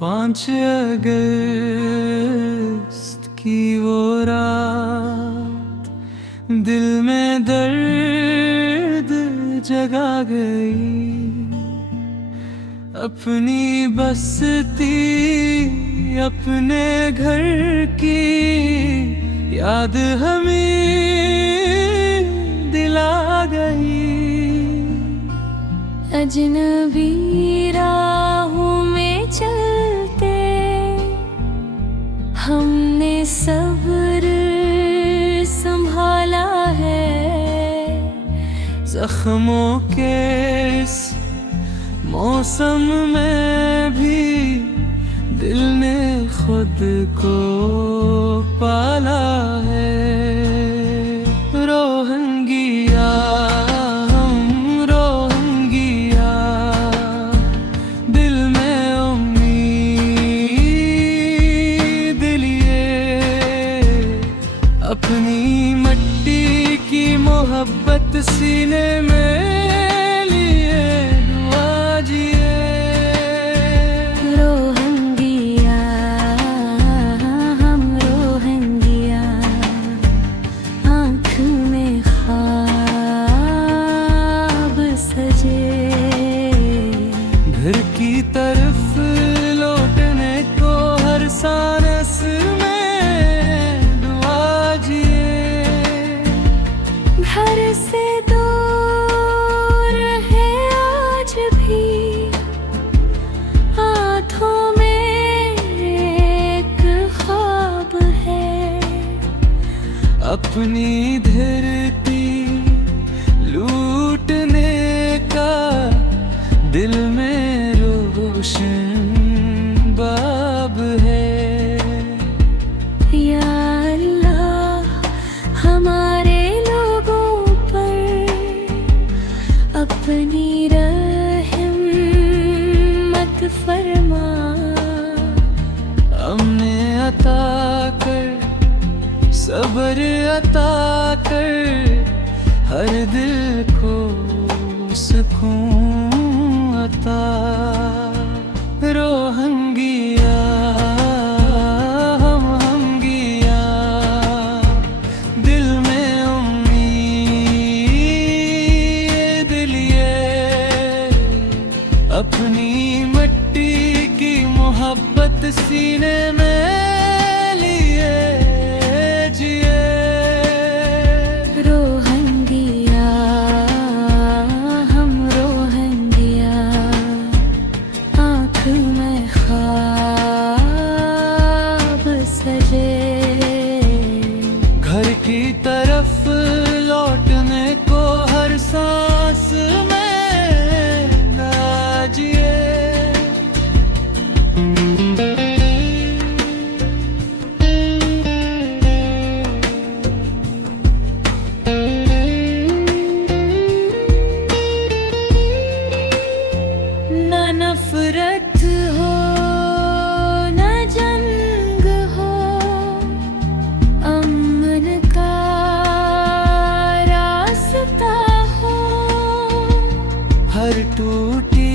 5 अगस्त की वो रात दिल में दर्द जगा गई। अपनी बस्ती अपने घर की याद हमें दिला गई। अजनबी राहों में चलते हमने सब्र संभाला है। जख्मों के इस मौसम में भी दिल ने खुद को पाला है। रोहंगिया हम रोहंगिया, दिल में उम्मीद लिए अपनी मट्टी की मोहब्बत सीने में लिए दुआ जिए। रोहंगिया हम रोहंगिया, आँख में ख्वाब सजे। घर की तरफ लौटने को हर सांस में दुआ जिए। घर से दूर है आज भी हाथों में एक ख्वाब है। अपनी धरती लूटने का दिल में रोशन बाब है। या अल्लाह हमारे लोगों पर अपनी रहमत फरमा। हमने अता कर सब्र अता कर हर दिल को सुकून अता। रोहंगिया हम गिया, दिल में उम्मीद लिए अपनी मट्टी की मोहब्बत सीने में लिए जिए। रोहंगिया हम रोहंगिया, आँख में ख्वाब सजे। घर की तरफ लौटने को हर सांस में जिए। न नफरत हो न जंग हो, अमन का रास्ता हो। हर टूटी